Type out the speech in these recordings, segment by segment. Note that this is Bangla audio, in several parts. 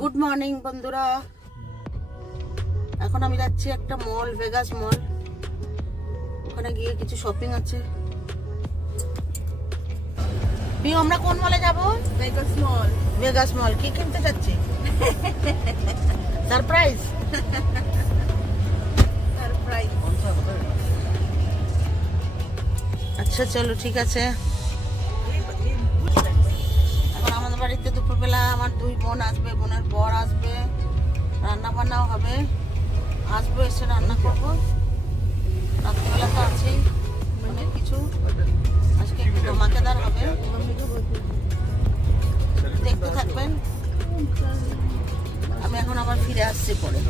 গুড মর্নিং বন্ধুরা, এখন আমি যাচ্ছি একটা মল, ভেগাস মল। ওখানে গিয়ে কিছু শপিং আছে। আমরা কোন মলে যাব? ভেগাস মল। ভেগাস মল। কি কিনতে যাচ্ছি? সারপ্রাইজ। সারপ্রাইজ। আচ্ছা চলো, ঠিক আছে। এখন আমাদের বাড়িতে দুপুরবেলা আমার দুই বোন আসবে, বোনের বর আসবে, রান্না বান্নাও হবে। আসবো, এসে রান্না করবো। রাত্রিবেলা তো আছেই অনেক কিছু। আজকে একটু ধমাকেদার হবে, দেখতে থাকবেন। আমি এখন আবার ফিরে আসছি পরে।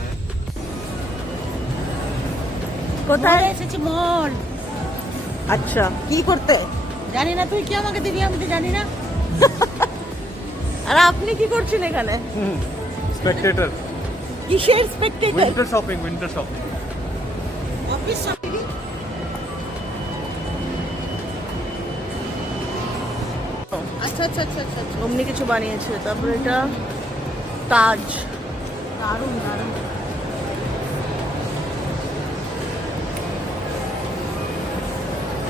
কোথায় এসেছি? মল। আচ্ছা, কি করতে? জানি না, তুই কি আমাকে দিবি? আমি তো জানি না। আর আপনি কি করছেন এখানে? স্পেকটেটর। কিসের Spectator? Winter shopping, winter shopping. Office shopping. আচ্ছা আচ্ছা আচ্ছা আচ্ছা আচ্ছা। অমনি কিছু বানিয়েছে। তারপরে এটা তাজ। দারুণ দারুণ।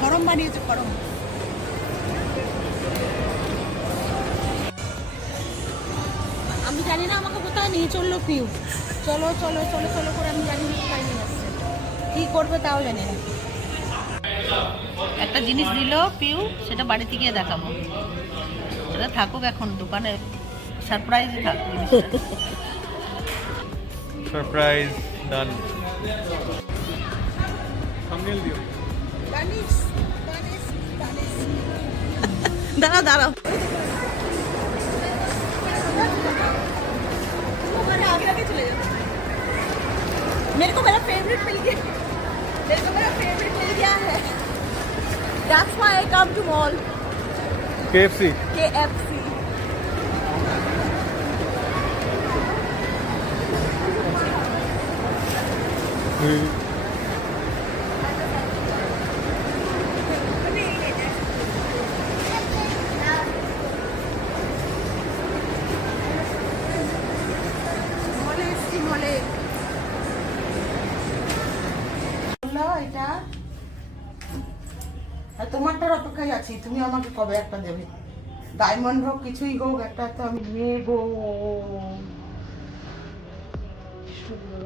গরম বানিয়েছে, গরম। আমি জানি না আমাকে কোথায় নিয়ে চললো পিউ। চলো চলো চলো চলো করে আমি জানি না কোথায় নিয়ে আসছে, কি করবে তাও জানি না। একটা জিনিস দিল পিউ, সেটা বাড়িতে গিয়ে দেখাবো। সেটা থাকুক এখন দোকানে, সারপ্রাইজে থাক জিনিসটা। সারপ্রাইজ ডান। থাম্বনেল দিও। দাঁড়াও দাঁড়াও। मेरे को मेरा फेवरेट मिल गया, मेरे को मेरा फेवरेट मिल गया है। That's why I come to mall. KFC। KFC. মলে এসছি, মলে। বললো এটা তোমারটার অপেক্ষায় আছি। তুমি আমাকে কবে একটা দেবে? ডায়মন্ড হোক, কিছুই হোক, একটা তো আমি নেবো।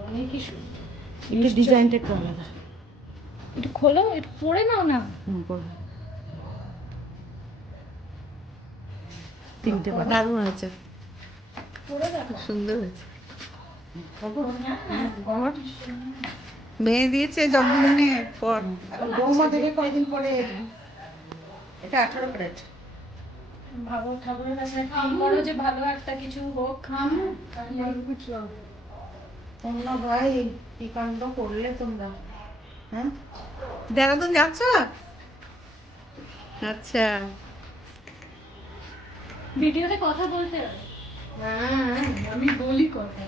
অনেকই সুন্দর। এটা ডিজাইনটা একটু আলাদা। একটু খোলো, একটু পরে নাও না। তিনটে দারুণ হয়েছে, পরে দেখো। সুন্দর হয়েছে। মেয়ে দিয়েছে জন্মদিনের পর, এখন বৌমা দেবে কয়েকদিন পরে। এটা 18 ক্যারেট। ভালো ঠাকুরের কাছে বড় যে ভালো একটা কিছু হোক। তোমরা ভাই কি কাণ্ড করলে তোমরা, হ্যাঁ? দেরাদুন যাচ্ছ? আচ্ছা। ভিডিওতে কথা বলতে হবে। হ্যাঁ, আমি বলি কথা।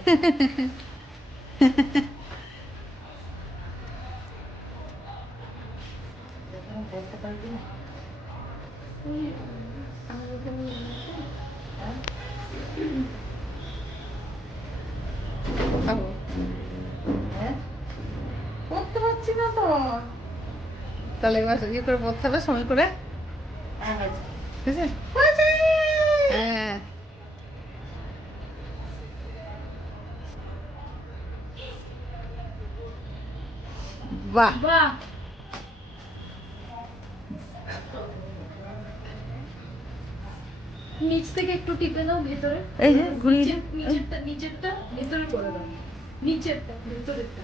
বলতে পারবি না। হ্যাঁ? করতে পারছি না তো। তাহলে এবার ইয়ে করে বলতে হবে, সময় করে। ঠিক আছে? হ্যাঁ। বাহ, বাহ, নিচ থেকে একটু টিপে দাও ভেতরে। এই যে ঘুরিয়ে নিচেরটা নিচেরটা ভেতরে করে দাও। নিচেরটা ভেতরেরটা।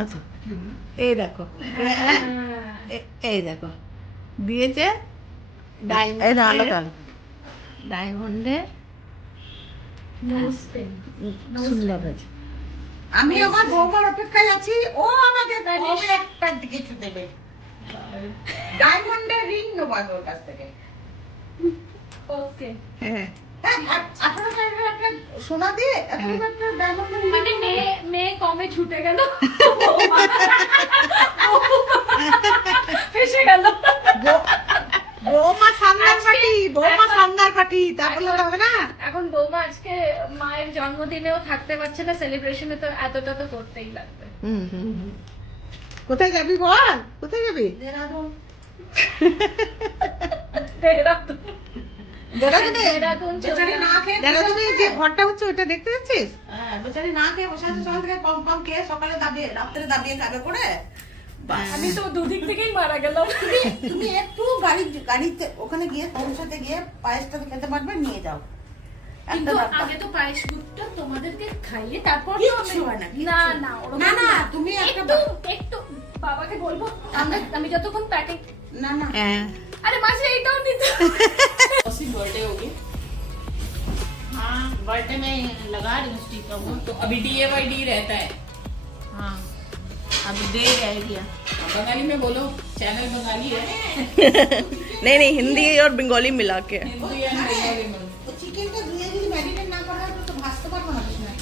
আচ্ছা, এই দেখো, এই দেখো দিয়েছে ডায়মন্ডে। সুন্দর হয়েছে। আমি আমার বৌমার অপেক্ষায় আছি, ও আমাকে একটা কিছু দেবে। ডায়মন্ডের রিং নেবো আমি ওর কাছ থেকে। ওকে। হ্যাঁ, 18 ক্যারেটের একটা সোনা দিয়ে একটা ডায়মন্ডের ring মানে মেয়ে কমে ছুটে গেল, ফেসে গেল। বৌমা সান্দার পার্টি, বৌমা সান্দার পার্টি, তা বললে তো হবে না। এখন বৌমা আজকে মায়ের জন্মদিনেও থাকতে পারছে না, সেলিব্রেশনে তো এতটা তো করতেই লাগবে। কোথায় যাবি বল, কোথায় যাবি? দেরাদুন দেরাদুনে বেচারি না খেয়ে, দেরাদুনে যে ঘরটা হচ্ছে ওটা দেখতে যাচ্ছিস? হ্যাঁ, বেচারি না খেয়ে বসে আছে, সকাল থেকে পম পম খেয়ে সকালে দাবিয়ে রাত্রে দাবিয়ে খাবে করে। আমি তো দুদিক থেকেই মারা গেলাম। তুমি একটু গাড়িতে ওখানে গিয়ে পৌঁছাতে গিয়ে পায়েসটা তো খেতে পারবে, নিয়ে যাও। কিন্তু আগে তো পায়েস দুধটা তোমাদেরকে খাইয়ে তারপর কিচ্ছু হয় না, না না ওরকম না না, তুমি একটু একটু বাবাকে বলবো আমি যতক্ষণ প্যাকিং না না, আরে মাসে এইটাও দিতে। बर्थडे होगी। हाँ, बर्थडे में लगा रही हूँ स्टिकर वो। तो अभी DAYD रहता है। हाँ, अभी दे आएगी। बंगाली में बोलो, चैनल बंगाली है। नहीं नहीं, हिंदी और बंगाली मिला के। हिंदी एंड बंगाली में। তো চিকেনটা ধুয়ে যদি ম্যারিনেট না করা হয় তো ভাজতে পারবো না কিছু না।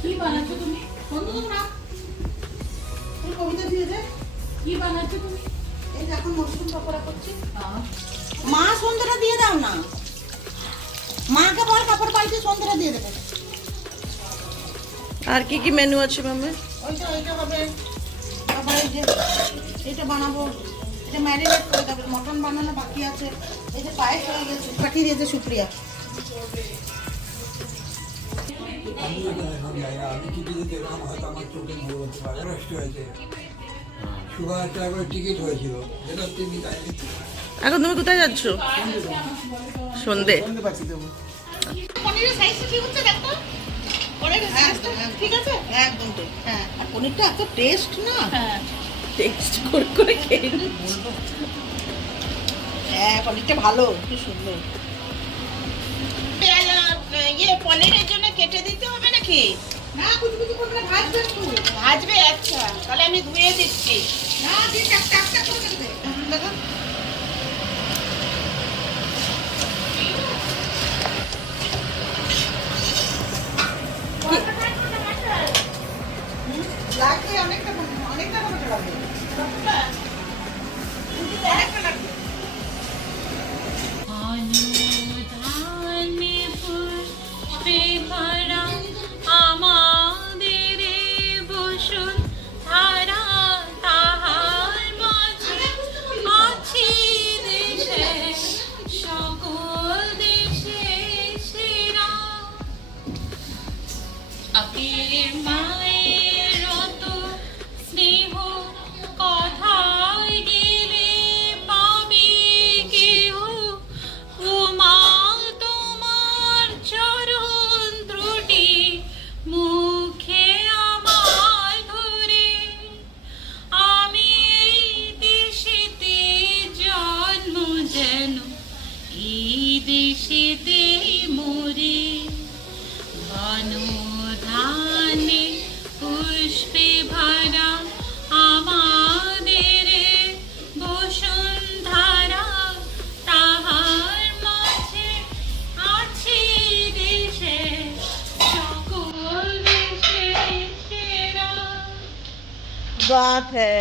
কি বানাচ্ছো তুমি? বন্ধু না, তুমি কবিতা দিয়ে দে। কি বানাচ্ছো তুমি? এই যে এখন মশরুম পকোড়া করছি। हाँ। মা সন্ধ্যাটা দিয়ে দাও না, মাকে বল কাপড় পাল্টে সন্ধ্যাটা দিয়ে দেবে। আর কি কি মেনু আছে মাম্মি? ওইটা হবে, তারপরে এই যে এটা বানাবো, এটা ম্যারিনেট করে দেবে। মটন বানানো বাকি আছে, এই যে পায়েস হয়ে গেছে, পাঠিয়ে দিয়েছে সুপ্রিয়া। আমি টিকিটে দেখলাম হয়তো আমার চোখে ভুল হতে পারে, নষ্ট হয়েছে। সুগার একটা করে টিকিট হয়েছিল, যেটা তিনি এখন তুমি কোথায় যাচ্ছ? সন্ধে। পনিরের সাইজটা ঠিক হচ্ছে দেখো, পনিরের সাইজটা ঠিক আছে একদম ঠিক। হ্যাঁ, আর পনিরটা এত টেস্ট না, হ্যাঁ। টেক্সট করে করে খেয়ে নি। হ্যাঁ পনিরটা ভালো, কি সুন্দর। ये पनीर জন্য কেটে দিতে হবে নাকি? না কুচি কুচি করে ভাজবে একটু। ভাজবে? আচ্ছা, তাহলে আমি ধুয়ে দিচ্ছি। না ঠিক একটা একটা করে দেবে দেখো। লাগবে অনেকটা, অনেকটা টমেটো লাগবে। অনেকটা লাগবে। बात है।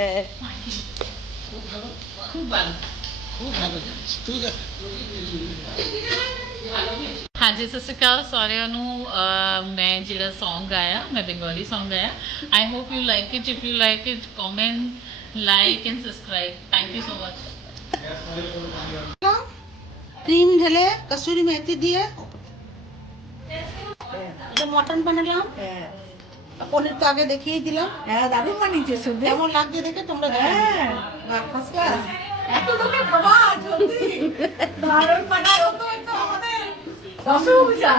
हाँ जी, सत श्री अकाल सारिਆਂ ਨੂੰ मैं ਜਿਹੜਾ सॉन्ग गाया, मैं बंगाली सॉन्ग गाया। I hope you like it. If you like it, comment, like and subscribe. Thank you so much. Cream ঢেলে কসুরি মেথি দিয়ে এটা মটন বানালাম। পনির তো আগে দেখিয়ে দিলাম। হ্যাঁ দারুণ বানিয়েছে শুনতে। কেমন লাগছে দেখে তোমরা ফার্স্ট ক্লাস। দারুণ বানালো তো একদম আমাদের রসগোল্লা।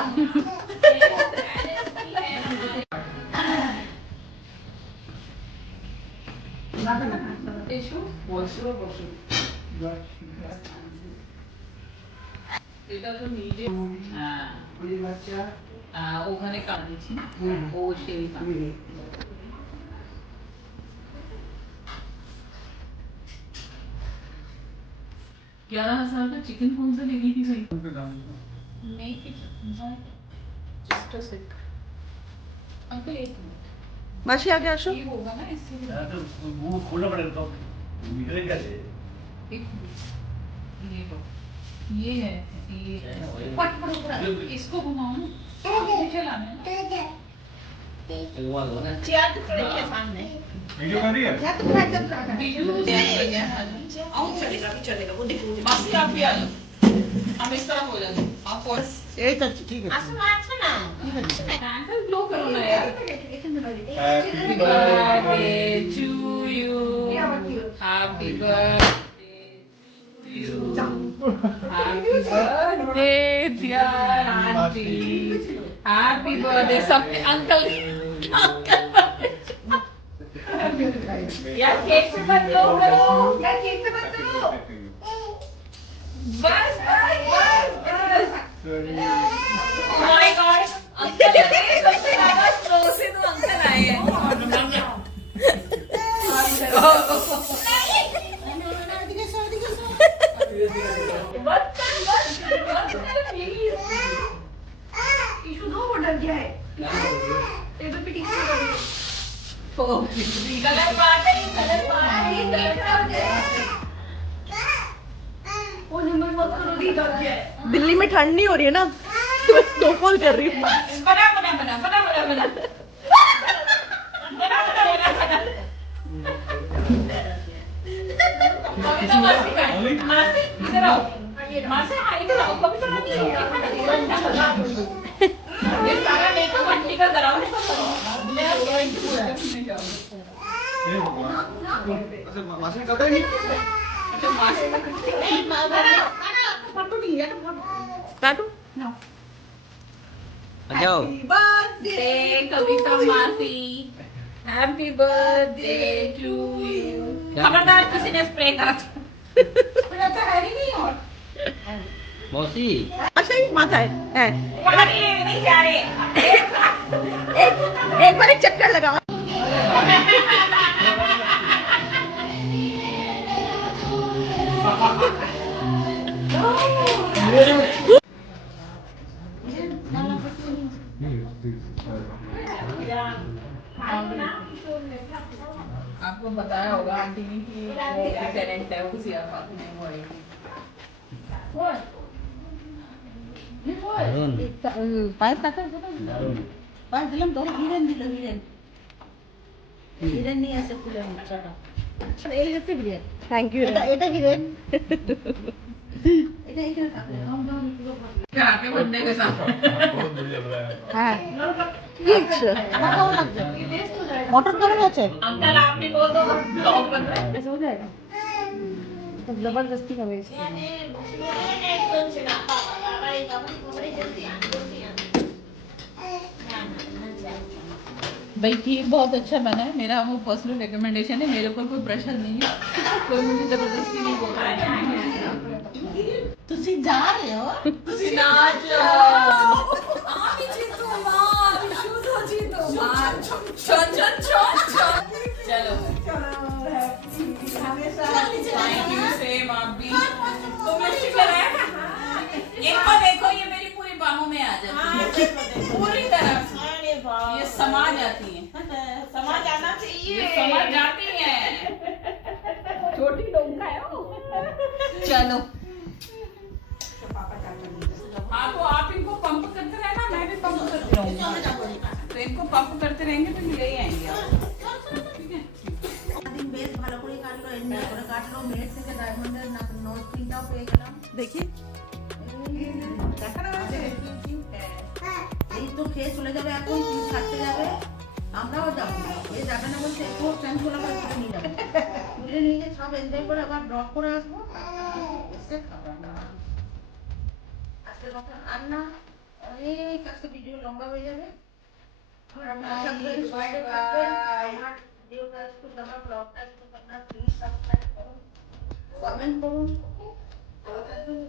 এটা তো নিজে ওখানে কাঁদিয়েছি, ও সেই 11,000 का चिकन कौन सा ले गई थी भाई? नहीं, जस्ट अ सेक। अंकल एक मिनट, मासी आगे আসো। ये होगा ना इससे? वो खोलना पड़ेगा तो निकलेगा। एक मिनट। ये लो, ये है, ये है। इसको घुमाओ ना, पीछे लाना है ना। वीडियो कर रही है? मासी आप भी आ जाओ, हम इस तरफ हो जाते हैं। आप और এই তো ঠিক আছে कैंडल ग्लो करो ना यार। Happy birthday to you. Happy birthday to you. Happy birthday dear auntie. Happy birthday सब अंकल यार केक पे मत लो करो यार केक पे मत लो बस बस बस Oh my God अंकल सबसे ज्यादा स्लो से तो अंकल आए हैं इशू दो वो डर गया है टेबल पे ठीक से कलर पार्टी वो नंबर मत करो दी डर गया है दिल्ली में ठंड नहीं हो रही है ना तो मैं स्नोफॉल कर रही हूँ बना इधर आओ माँ से हाय इधर आओ कभी तो नहीं ये सारा मेकअप आंटी का कराओ मैं अब ड्राइंग की पूजा करने जाऊंगी मासी कब नहीं? काटू Happy birthday कविता मासी Happy birthday to you खबरदार किसी ने स्प्रे करा मेरा तो है ही नहीं और मौसी अच्छा ही माथा है वहाँ नहीं जा रहे एक बार एक चक्कर लगाओ आपको बताया होगा आंटी ने कि वो टेलेंट है उसी आप में वो है পায়েস কাটা পায়েস দিলাম তোর হিরেন দিল হিরেন হিরেন নিয়ে এসে ফুলের মাচাটা এই হচ্ছে হিরেন থ্যাংক ইউ এটা হিরেন এটা এখানে থাকবে हैप्पी बर्थडे के साथ হ্যাঁ কি হচ্ছে আমার কেমন লাগছে মটর কেমন আছে अंकल आप भी बोल दो ब्लॉग बन रहा है ऐसा हो जाएगा तो जबरदस्ती का वेस्ट भाई केक बहुत अच्छा बना है मेरा वो पर्सनल रिकमेंडेशन है मेरे ऊपर कोई प्रेशर नहीं है कोई मुझे जबरदस्ती नहीं बोल रहा है ਤੁਸੀਂ ਜਾ ਰਹੇ ਹੋ ਤੁਸੀਂ नाच আমি জিতু মার শুধু জিতু মার চল চল চল চল चलो थैंक यू सेम आप भी तुम लिपस्टिक लगाया था एक बार देखो ये मेरी पूरी बाहों में आ जाती है पूरी तरह ये समा जाती है সমাজ জানা चाहिए ये समझ जाती है छोटी डोंका है वो चलो हाँ तो आप इनको पंप करते रहना मैं भी पंप करती रहूंगी तो इनको पंप करते रहेंगे तो ये ही आएंगे ठीक है দিন বেশ ভালো করে কাটলো এনজয় করে কাটলো মেট থেকে ডায়মন্ডের নোজ পিনটাও পেয়ে গেলাম देखिए দেখানো হয়েছে এই তো খেয়ে চলে যাবে এখন তুমি ছাড়তে যাবে আমরাও যাবো এ যাবে না বলছে একটু চেঞ্জ করে আবার ঘুরে নিয়ে যাবে ঘুরে নিয়ে গিয়ে সব এনজয় করে আবার ড্রপ করে আসবো এসে খাবার আজকের মতো আর না অনেক আজকে ভিডিও লম্বা হয়ে যাবে আমার ভিডিওটা একটু আমার ব্লগটা একটু আপনারা প্লিজ সাবস্ক্রাইব করুন কমেন্ট করুন ভালো থাকবেন